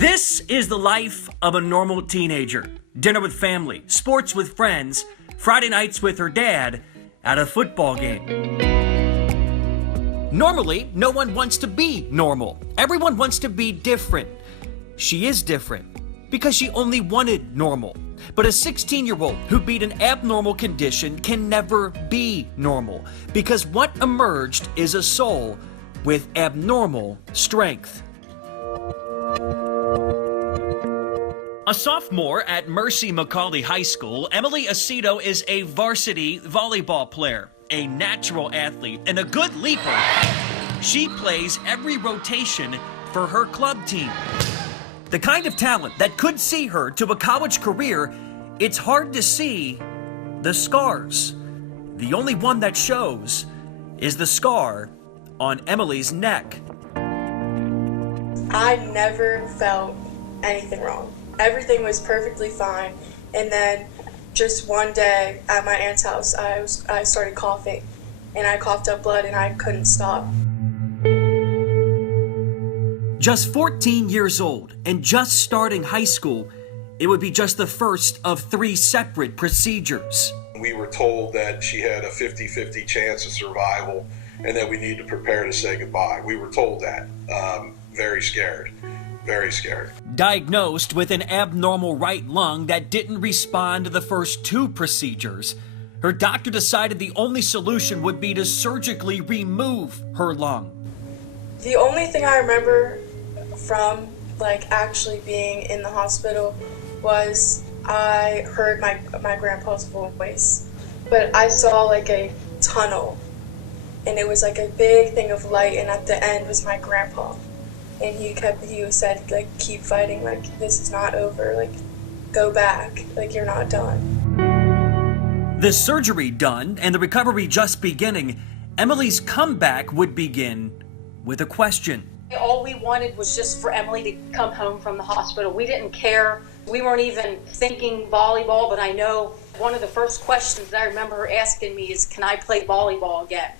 This is the life of a normal teenager. Dinner with family, sports with friends, Friday nights with her dad, at a football game. Normally, no one wants to be normal. Everyone wants to be different. She is different because she only wanted normal. But a 16-year-old who beat an abnormal condition can never be normal because what emerged is a soul with abnormal strength. A sophomore at Mercy McCauley High School, Emily Acito is a varsity volleyball player, a natural athlete, and a good leaper. She plays every rotation for her club team. The kind of talent that could see her to a college career, it's hard to see the scars. The only one that shows is the scar on Emily's neck. I never felt anything wrong. Everything was perfectly fine. And then just one day at my aunt's house, I started coughing. And I coughed up blood and I couldn't stop. Just 14 years old and just starting high school, it would be just the first of 3 separate procedures. We were told that she had a 50-50 chance of survival and that we need to prepare to say goodbye. We were told that. Very scared. Very scared. Diagnosed with an abnormal right lung that didn't respond to the first 2 procedures, her doctor decided the only solution would be to surgically remove her lung. The only thing I remember from actually being in the hospital was I heard my grandpa's voice. But I saw a tunnel, and it was a big thing of light, and at the end was my grandpa. And he said, keep fighting, this is not over, go back, you're not done. The surgery done and the recovery just beginning, Emily's comeback would begin with a question. All we wanted was just for Emily to come home from the hospital. We didn't care. We weren't even thinking volleyball, but I know one of the first questions that I remember her asking me is, can I play volleyball again?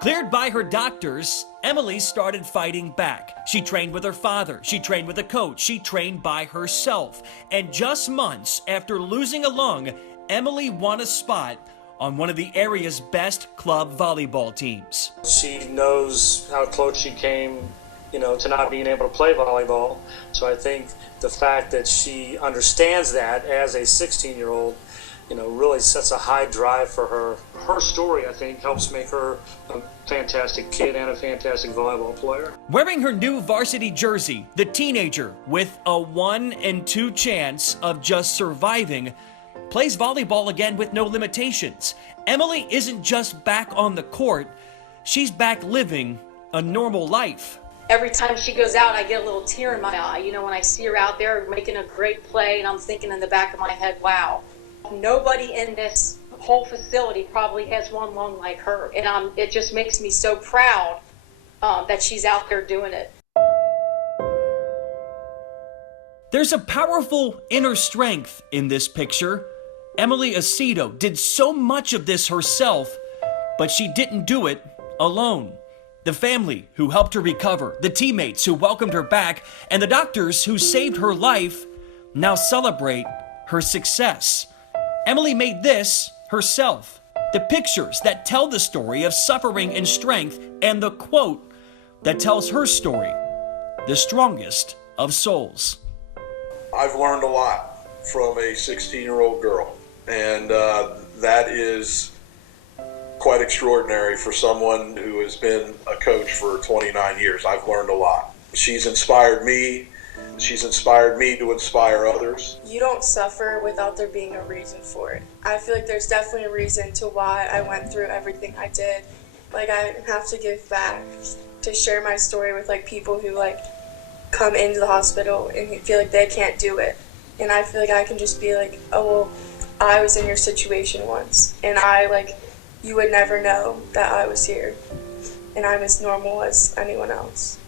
Cleared by her doctors, Emily started fighting back. She trained with her father, she trained with a coach, she trained by herself. And just months after losing a lung, Emily won a spot on one of the area's best club volleyball teams. She knows how close she came, to not being able to play volleyball. So I think the fact that she understands that as a 16-year-old, really sets a high drive for her. Her story, I think, helps make her a fantastic kid and a fantastic volleyball player. Wearing her new varsity jersey, the teenager with a 1 in 2 chance of just surviving plays volleyball again with no limitations. Emily isn't just back on the court, she's back living a normal life. Every time she goes out, I get a little tear in my eye. When I see her out there making a great play, and I'm thinking in the back of my head, wow, nobody in this whole facility probably has one lung like her. And it just makes me so proud that she's out there doing it. There's a powerful inner strength in this picture. Emily Acito did so much of this herself, but she didn't do it alone. The family who helped her recover, the teammates who welcomed her back, and the doctors who saved her life now celebrate her success. Emily made this herself. The pictures that tell the story of suffering and strength, and the quote that tells her story, the strongest of souls. I've learned a lot from a 16-year-old girl, and that is quite extraordinary for someone who has been a coach for 29 years. I've learned a lot. She's inspired me. She's inspired me to inspire others. You don't suffer without there being a reason for it. I feel like there's definitely a reason to why I went through everything I did. I have to give back, to share my story with people who come into the hospital and feel like they can't do it. And I feel like I can just be oh, well, I was in your situation once, and you would never know that I was here, and I'm as normal as anyone else.